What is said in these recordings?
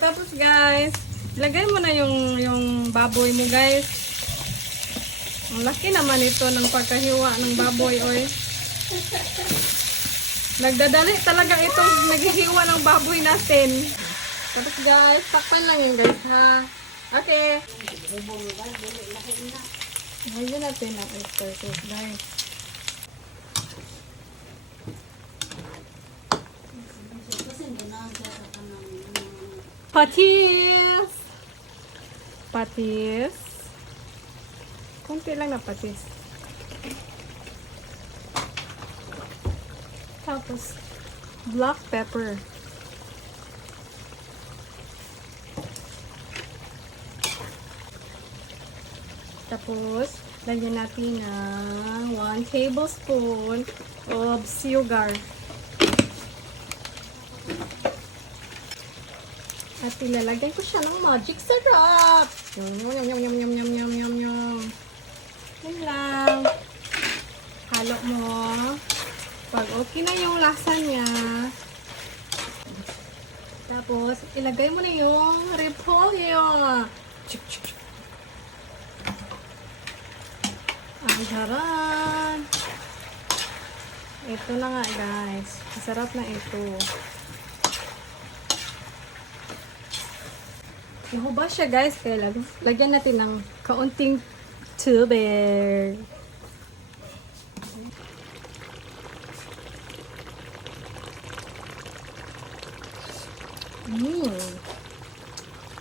Tapos guys, ilagay mo na yung baboy mo guys. Ang laki naman ito ng pagkahiwa ng baboy, oy. Nagdadali talaga itong naghihiwa ng baboy natin. Tapos guys, takpan lang yun guys ha. Okay. Lagyan natin ang oyster sauce guys. Patis! Patis. Kunti lang na patis. Tapos, black pepper. Tapos, lagyan natin ng 1 tablespoon of sugar. At ilalagay ko siya ng magic syrup. Yum, yum, yum, yum, yum, yum, yum, yum, yum. Yan lang. Halo mo. Pag okay na yung lasa niya, tapos ilagay mo na yung repolyo. Ang sarap. Ito na nga guys. Masarap na ito. Nahuba siya guys, kaya lagyan natin ng kaunting tubig.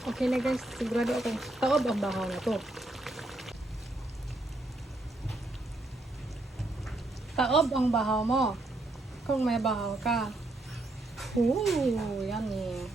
Okay na guys, sigurado ako. Taob ang bahaw na to. Taob ang bahaw mo. Kung may bahaw ka. Ooh, yummy.